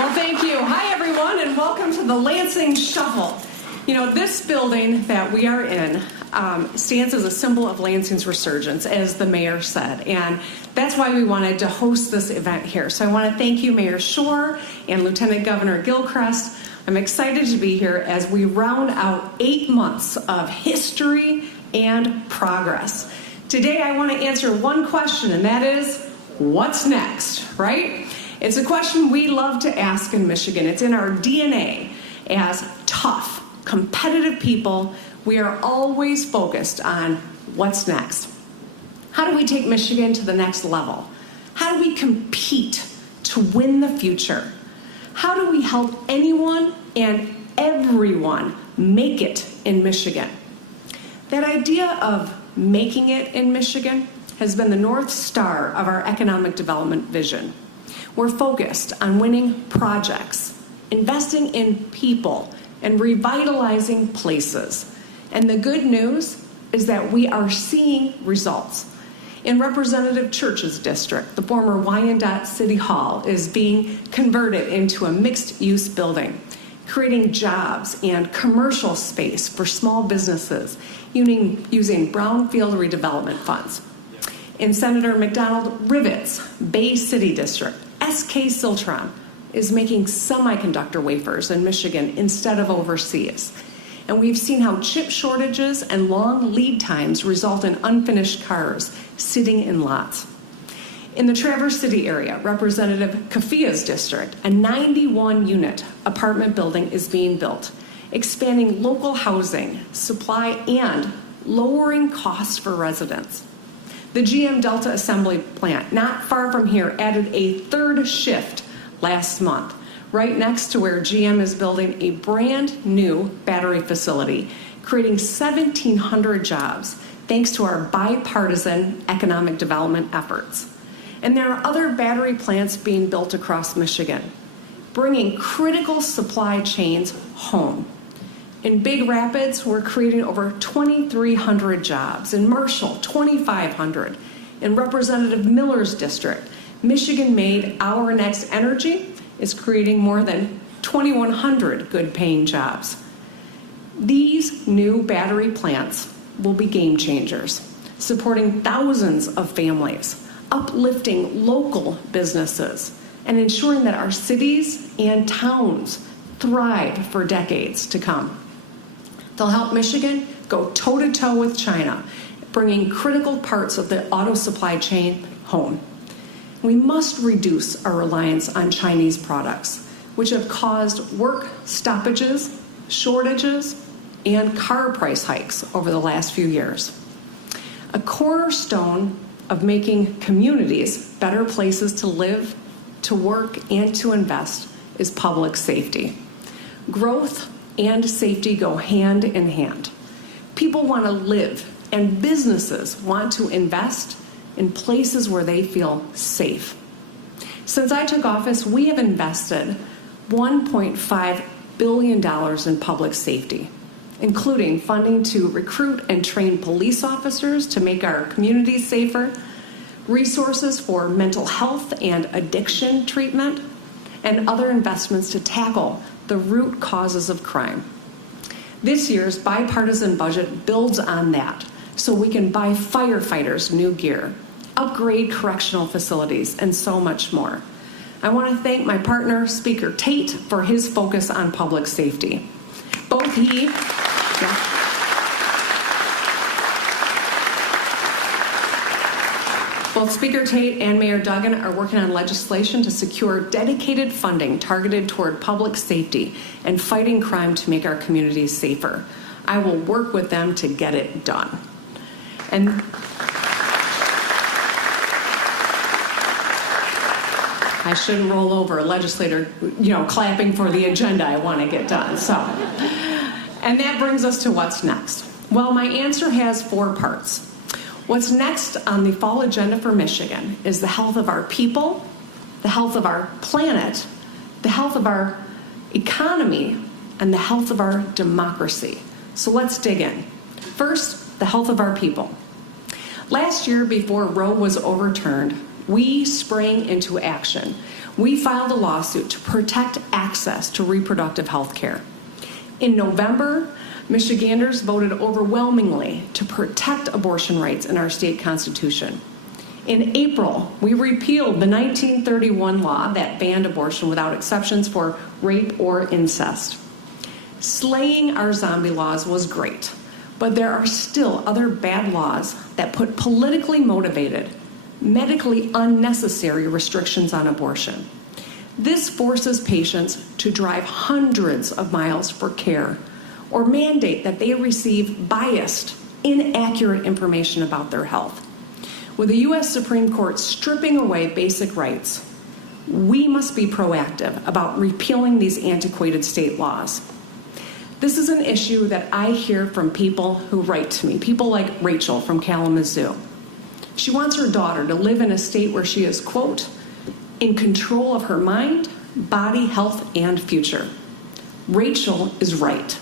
Well, thank you. Hi, everyone, and welcome to the Lansing Shuffle. You know, this building that we are in stands as a symbol of Lansing's resurgence, as the mayor said, and that's why we wanted to host this event here. So I want to thank you, Mayor Shore and Lieutenant Governor Gilchrist. I'm excited to be here as we round out 8 months of history and progress. Today, I want to answer one question, and that is, what's next, right? It's a question we love to ask in Michigan. It's in our DNA. As tough, competitive people, we are always focused on what's next. How do we take Michigan to the next level? How do we compete to win the future? How do we help anyone and everyone make it in Michigan? That idea of making it in Michigan has been the North Star of our economic development vision. We're focused on winning projects, investing in people, and revitalizing places. And the good news is that we are seeing results. In Representative Church's district, the former Wyandotte City Hall is being converted into a mixed-use building, creating jobs and commercial space for small businesses using brownfield redevelopment funds. In Senator McDonald Rivet's Bay City district, SK Siltron is making semiconductor wafers in Michigan instead of overseas. And we've seen how chip shortages and long lead times result in unfinished cars sitting in lots. In the Traverse City area, Representative Kafia's district, a 91-unit apartment building is being built, expanding local housing, supply, and lowering costs for residents. The GM Delta Assembly Plant, not far from here, added a third shift last month, right next to where GM is building a brand new battery facility, creating 1,700 jobs thanks to our bipartisan economic development efforts. And there are other battery plants being built across Michigan, bringing critical supply chains home. In Big Rapids, we're creating over 2,300 jobs. In Marshall, 2,500. In Representative Miller's district, Michigan-made Our Next Energy is creating more than 2,100 good-paying jobs. These new battery plants will be game changers, supporting thousands of families, uplifting local businesses, and ensuring that our cities and towns thrive for decades to come. They'll help Michigan go toe-to-toe with China, bringing critical parts of the auto supply chain home. We must reduce our reliance on Chinese products, which have caused work stoppages, shortages, and car price hikes over the last few years. A cornerstone of making communities better places to live, to work, and to invest is public safety. Growth and safety go hand in hand. People want to live, and businesses want to invest in places where they feel safe. Since I took office, we have invested $1.5 billion in public safety, including funding to recruit and train police officers to make our communities safer, resources for mental health and addiction treatment, and other investments to tackle the root causes of crime. This year's bipartisan budget builds on that, so we can buy firefighters new gear, upgrade correctional facilities, and so much more. I want to thank my partner, Speaker Tate, for his focus on public safety. Both Speaker Tate and Mayor Duggan are working on legislation to secure dedicated funding targeted toward public safety and fighting crime to make our communities safer. I will work with them to get it done. And I shouldn't roll over a legislator, clapping for the agenda I want to get done. And that brings us to what's next. Well, my answer has 4 parts. What's next on the fall agenda for Michigan is the health of our people, the health of our planet, the health of our economy, and the health of our democracy. So let's dig in. First, the health of our people. Last year, before Roe was overturned, we sprang into action we filed a lawsuit to protect access to reproductive health care. In November, Michiganders voted overwhelmingly to protect abortion rights in our state constitution. In April, we repealed the 1931 law that banned abortion without exceptions for rape or incest. Slaying our zombie laws was great, but there are still other bad laws that put politically motivated, medically unnecessary restrictions on abortion. This forces patients to drive hundreds of miles for care or mandate that they receive biased, inaccurate information about their health. With the U.S. Supreme Court stripping away basic rights, we must be proactive about repealing these antiquated state laws. This is an issue that I hear from people who write to me, people like Rachel from Kalamazoo. She wants her daughter to live in a state where she is, quote, in control of her mind, body, health, and future. Rachel is right.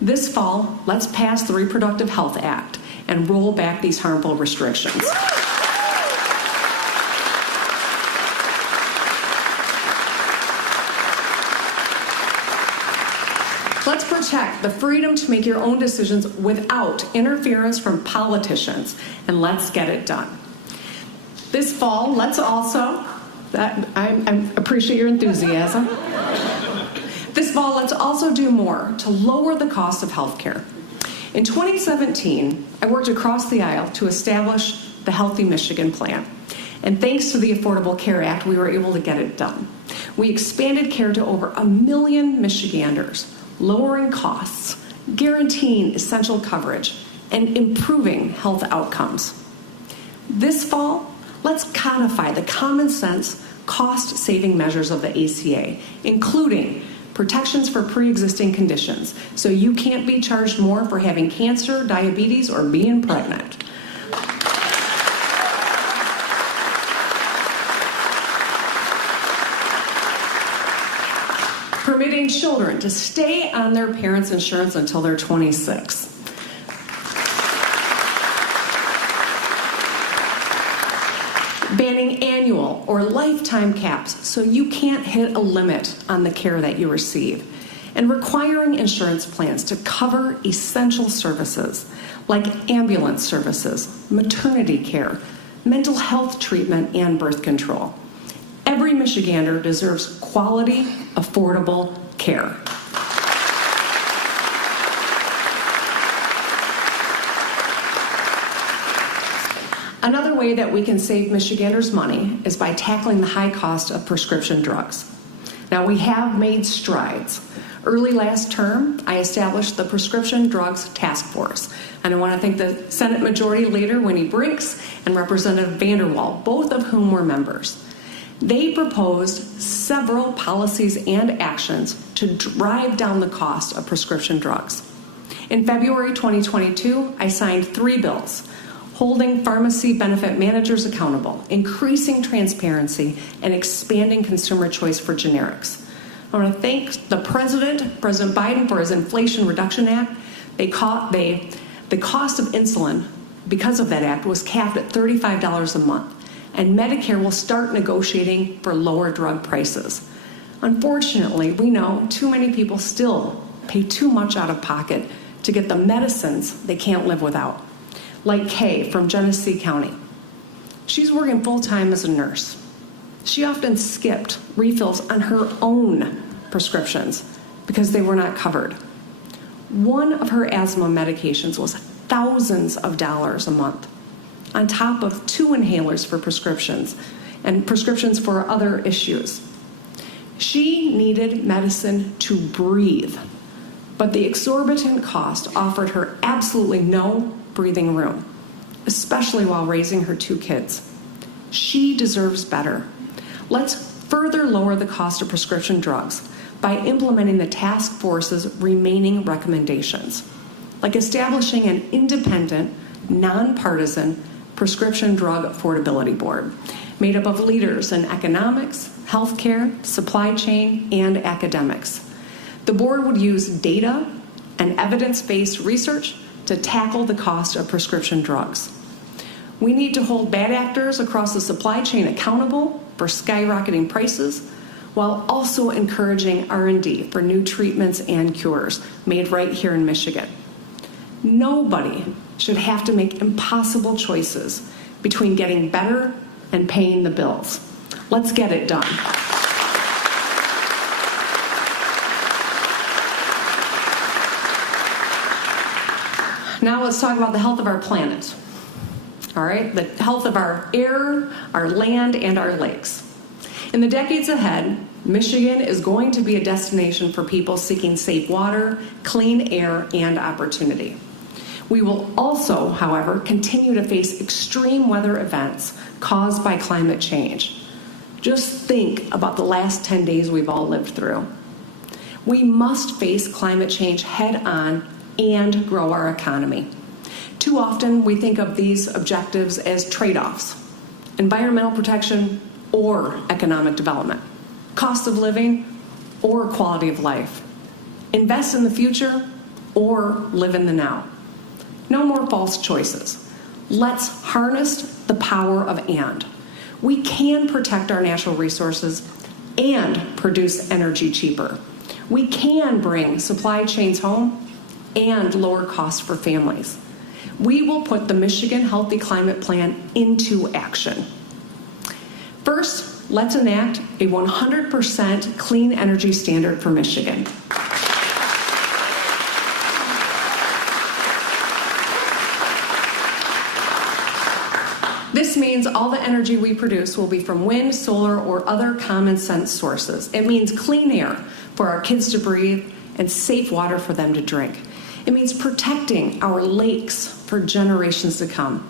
This fall, let's pass the Reproductive Health Act and roll back these harmful restrictions. Let's protect the freedom to make your own decisions without interference from politicians, and let's get it done. This fall, let's also, I appreciate your enthusiasm. This fall, let's also do more to lower the cost of health care. In 2017, I worked across the aisle to establish the Healthy Michigan Plan. And thanks to the Affordable Care Act, we were able to get it done. We expanded care to over 1 million Michiganders, lowering costs, guaranteeing essential coverage, and improving health outcomes. This fall, let's codify the common sense, cost-saving measures of the ACA, including protections for pre-existing conditions, so you can't be charged more for having cancer, diabetes, or being pregnant. Permitting children to stay on their parents' insurance until they're 26. Banning annual or lifetime caps so you can't hit a limit on the care that you receive. And requiring insurance plans to cover essential services like ambulance services, maternity care, mental health treatment, and birth control. Every Michigander deserves quality, affordable care. Another way that we can save Michiganders money is by tackling the high cost of prescription drugs. Now, we have made strides. Early last term, I established the Prescription Drugs Task Force, and I want to thank the Senate Majority Leader, Winnie Brinks, and Representative Vanderwall, both of whom were members. They proposed several policies and actions to drive down the cost of prescription drugs. In February 2022, I signed 3 bills holding pharmacy benefit managers accountable, increasing transparency, and expanding consumer choice for generics. I want to thank the President Biden, for his Inflation Reduction Act. The cost of insulin, because of that act, was capped at $35 a month, and Medicare will start negotiating for lower drug prices. Unfortunately, we know too many people still pay too much out of pocket to get the medicines they can't live without. Like Kay from Genesee County. She's working full-time as a nurse. She often skipped refills on her own prescriptions because they were not covered. One of her asthma medications was thousands of dollars a month, on top of 2 inhalers for prescriptions and prescriptions for other issues. She needed medicine to breathe, but the exorbitant cost offered her absolutely no breathing room, especially while raising her 2 kids. She deserves better. Let's further lower the cost of prescription drugs by implementing the task force's remaining recommendations, like establishing an independent, nonpartisan prescription drug affordability board made up of leaders in economics, healthcare, supply chain, and academics. The board would use data and evidence-based research to tackle the cost of prescription drugs. We need to hold bad actors across the supply chain accountable for skyrocketing prices, while also encouraging R&D for new treatments and cures made right here in Michigan. Nobody should have to make impossible choices between getting better and paying the bills. Let's get it done. Now let's talk about the health of our planet. All right, the health of our air, our land, and our lakes. In the decades ahead, Michigan is going to be a destination for people seeking safe water, clean air, and opportunity. We will also, however, continue to face extreme weather events caused by climate change. Just think about the last 10 days we've all lived through. We must face climate change head on and grow our economy. Too often we think of these objectives as trade-offs: environmental protection or economic development, cost of living or quality of life, invest in the future or live in the now. No more false choices. Let's harness the power of and. We can protect our natural resources and produce energy cheaper. We can bring supply chains home and lower costs for families. We will put the Michigan Healthy Climate Plan into action. First, let's enact a 100% clean energy standard for Michigan. This means all the energy we produce will be from wind, solar, or other common sense sources. It means clean air for our kids to breathe and safe water for them to drink. It means protecting our lakes for generations to come.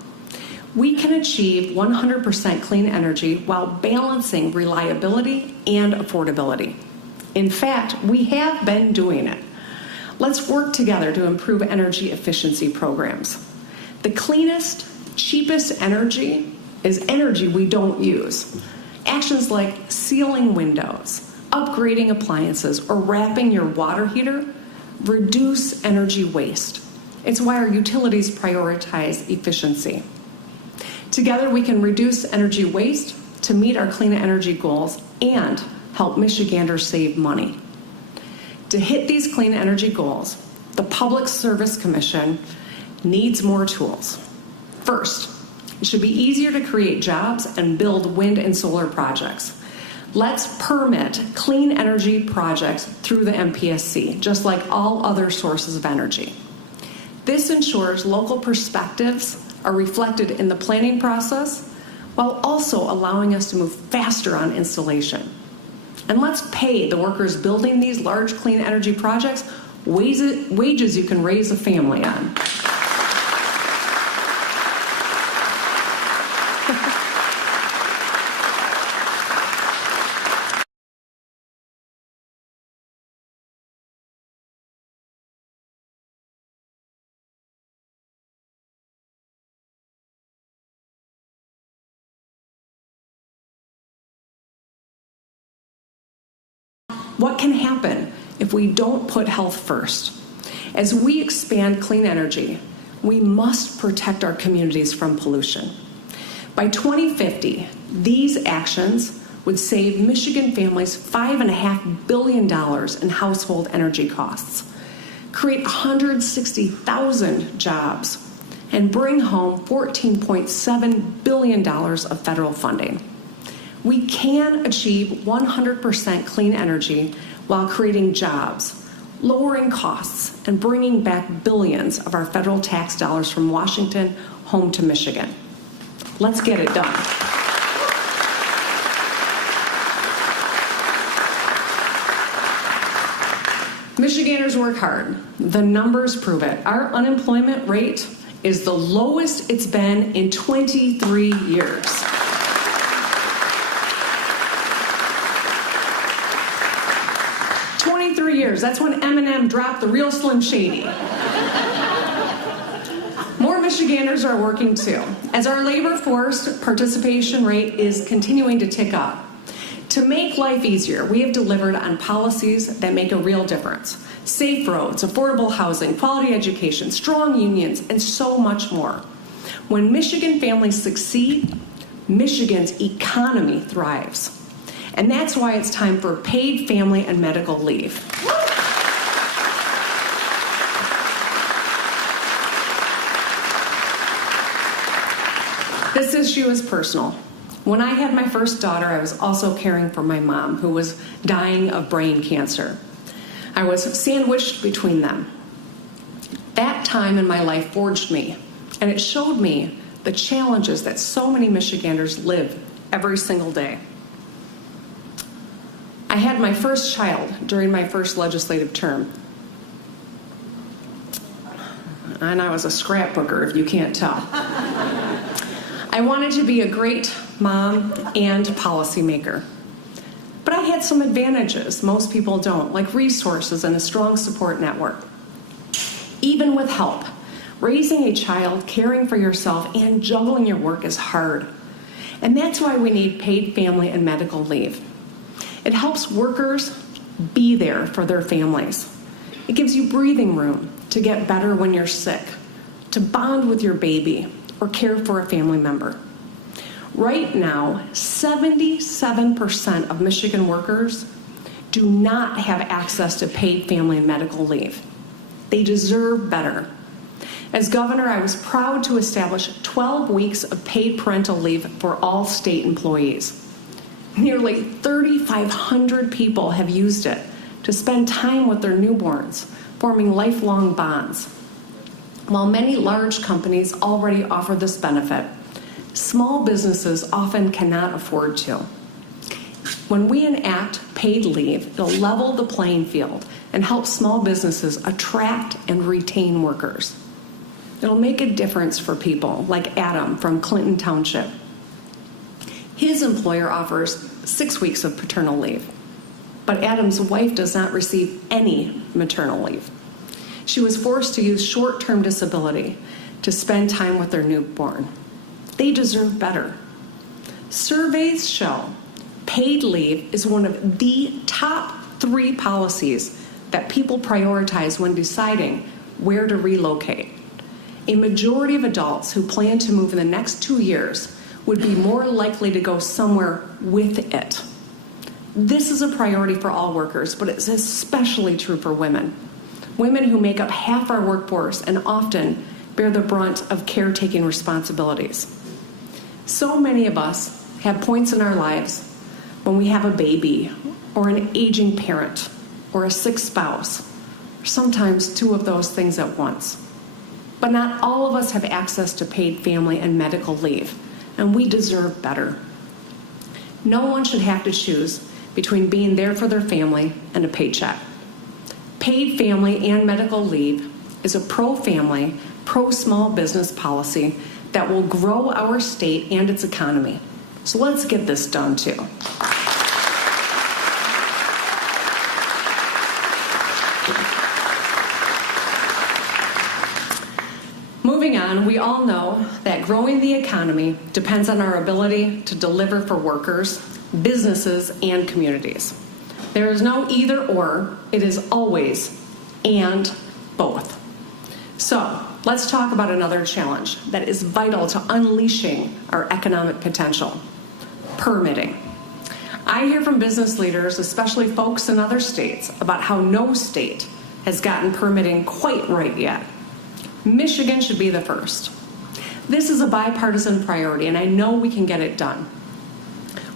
We can achieve 100% clean energy while balancing reliability and affordability. In fact, we have been doing it. Let's work together to improve energy efficiency programs. The cleanest, cheapest energy is energy we don't use. Actions like sealing windows, upgrading appliances, or wrapping your water heater reduce energy waste. It's why our utilities prioritize efficiency. Together, we can reduce energy waste to meet our clean energy goals and help Michiganders save money. To hit these clean energy goals, the Public Service Commission needs more tools. First, it should be easier to create jobs and build wind and solar projects. Let's permit clean energy projects through the MPSC, just like all other sources of energy. This ensures local perspectives are reflected in the planning process, while also allowing us to move faster on installation. And let's pay the workers building these large clean energy projects wages you can raise a family on. What can happen if we don't put health first? As we expand clean energy, we must protect our communities from pollution. By 2050, these actions would save Michigan families $5.5 billion in household energy costs, create 160,000 jobs, and bring home $14.7 billion of federal funding. We can achieve 100% clean energy while creating jobs, lowering costs, and bringing back billions of our federal tax dollars from Washington home to Michigan. Let's get it done. Michiganders work hard. The numbers prove it. Our unemployment rate is the lowest it's been in 23 years. 23 years. That's when Eminem dropped the real Slim Shady. More Michiganders are working too, as our labor force participation rate is continuing to tick up. To make life easier, we have delivered on policies that make a real difference. Safe roads, affordable housing, quality education, strong unions, and so much more. When Michigan families succeed, Michigan's economy thrives. And that's why it's time for paid family and medical leave. This issue is personal. When I had my first daughter, I was also caring for my mom, who was dying of brain cancer. I was sandwiched between them. That time in my life forged me, and it showed me the challenges that so many Michiganders live every single day. I had my first child during my first legislative term. And I was a scrapbooker, if you can't tell. I wanted to be a great mom and policymaker. But I had some advantages most people don't, like resources and a strong support network. Even with help, raising a child, caring for yourself, and juggling your work is hard. And that's why we need paid family and medical leave. It helps workers be there for their families. It gives you breathing room to get better when you're sick, to bond with your baby, or care for a family member. Right now, 77% of Michigan workers do not have access to paid family and medical leave. They deserve better. As governor, I was proud to establish 12 weeks of paid parental leave for all state employees. Nearly 3,500 people have used it to spend time with their newborns, forming lifelong bonds. While many large companies already offer this benefit, small businesses often cannot afford to. When we enact paid leave, it'll level the playing field and help small businesses attract and retain workers. It'll make a difference for people like Adam from Clinton Township. His employer offers 6 weeks of paternal leave, but Adam's wife does not receive any maternal leave. She was forced to use short-term disability to spend time with their newborn. They deserve better. Surveys show paid leave is one of the top 3 policies that people prioritize when deciding where to relocate. A majority of adults who plan to move in the next 2 years would be more likely to go somewhere with it. This is a priority for all workers, but it's especially true for women. Women who make up half our workforce and often bear the brunt of caretaking responsibilities. So many of us have points in our lives when we have a baby or an aging parent or a sick spouse, or sometimes 2 of those things at once. But not all of us have access to paid family and medical leave, and we deserve better. No one should have to choose between being there for their family and a paycheck. Paid family and medical leave is a pro-family, pro-small business policy that will grow our state and its economy. So let's get this done too. Moving on, we all know that growing the economy depends on our ability to deliver for workers, businesses, and communities. There is no either or, it is always and both. So let's talk about another challenge that is vital to unleashing our economic potential: permitting. I hear from business leaders, especially folks in other states, about how no state has gotten permitting quite right yet. Michigan should be the first. This is a bipartisan priority, and I know we can get it done.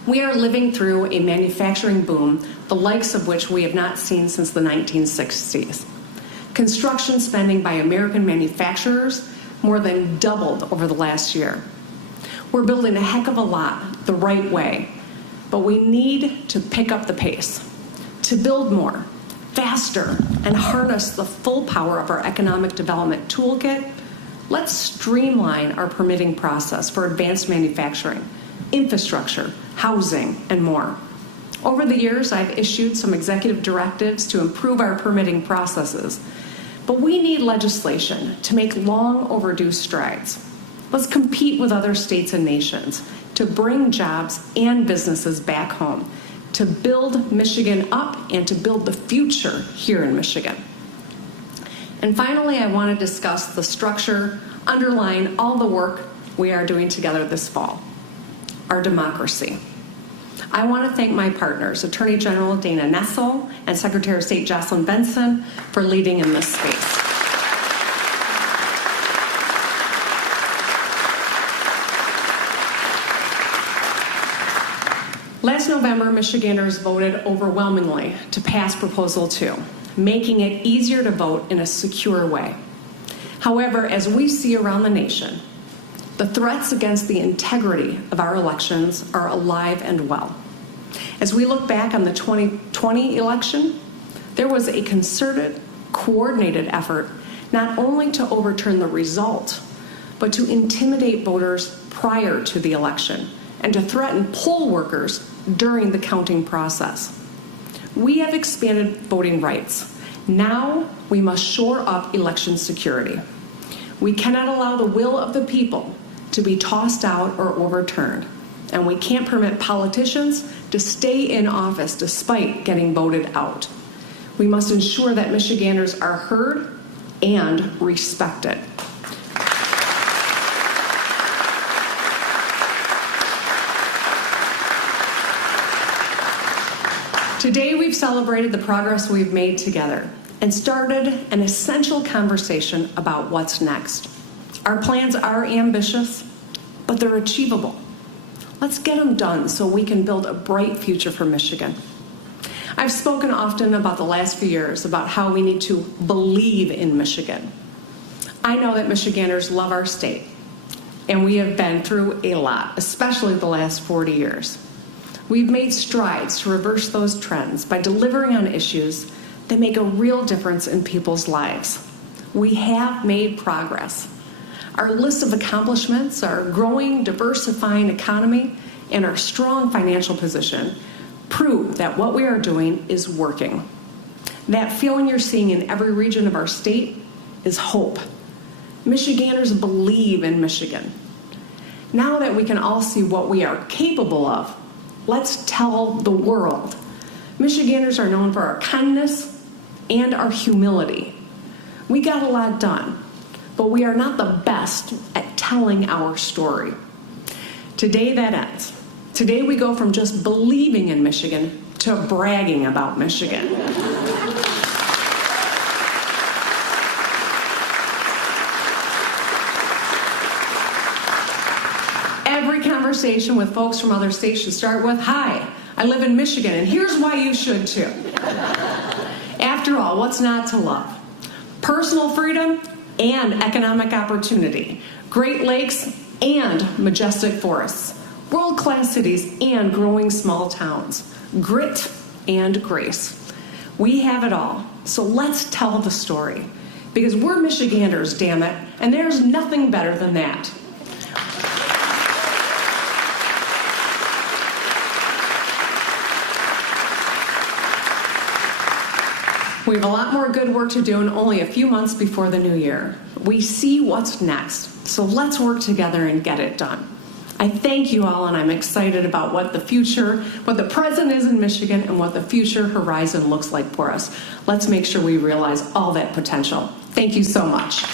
We are living through a manufacturing boom, the likes of which we have not seen since the 1960s. Construction spending by American manufacturers more than doubled over the last year. We're building a heck of a lot the right way, but we need to pick up the pace, to build more, faster, and harness the full power of our economic development toolkit. Let's streamline our permitting process for advanced manufacturing, infrastructure, housing, and more. Over the years, I've issued some executive directives to improve our permitting processes, but we need legislation to make long overdue strides. Let's compete with other states and nations to bring jobs and businesses back home, to build Michigan up and to build the future here in Michigan. And finally, I want to discuss the structure underlying all the work we are doing together this fall. our democracy. I want to thank my partners, Attorney General Dana Nessel and Secretary of State Jocelyn Benson, for leading in this space. Last November, Michiganders voted overwhelmingly to pass Proposal 2, making it easier to vote in a secure way. However, as we see around the nation, the threats against the integrity of our elections are alive and well. As we look back on the 2020 election, there was a concerted, coordinated effort not only to overturn the result, but to intimidate voters prior to the election and to threaten poll workers during the counting process. We have expanded voting rights. Now we must shore up election security. We cannot allow the will of the people to be tossed out or overturned, and we can't permit politicians to stay in office despite getting voted out. We must ensure that Michiganders are heard and respected. Today, we've celebrated the progress we've made together and started an essential conversation about what's next. Our plans are ambitious, but they're achievable. Let's get them done so we can build a bright future for Michigan. I've spoken often about the last few years about how we need to believe in Michigan. I know that Michiganders love our state, and we have been through a lot, especially the last 40 years. We've made strides to reverse those trends by delivering on issues that make a real difference in people's lives. We have made progress. Our list of accomplishments, our growing, diversifying economy, and our strong financial position prove that what we are doing is working. That feeling you're seeing in every region of our state is hope. Michiganders believe in Michigan. Now that we can all see what we are capable of, let's tell the world. Michiganders are known for our kindness and our humility. We got a lot done, but we are not the best at telling our story. Today that ends. Today we go from just believing in Michigan to bragging about Michigan. Every conversation with folks from other states should start with, "Hi, I live in Michigan, and here's why you should too." After all, what's not to love? Personal freedom and economic opportunity, Great Lakes and majestic forests, world-class cities and growing small towns, grit and grace. We have it all, so let's tell the story. Because we're Michiganders, damn it, and there's nothing better than that. We have a lot more good work to do and only a few months before the new year. We see what's next, so let's work together and get it done. I thank you all, and I'm excited about what the present is in Michigan and what the future horizon looks like for us. Let's make sure we realize all that potential. Thank you so much.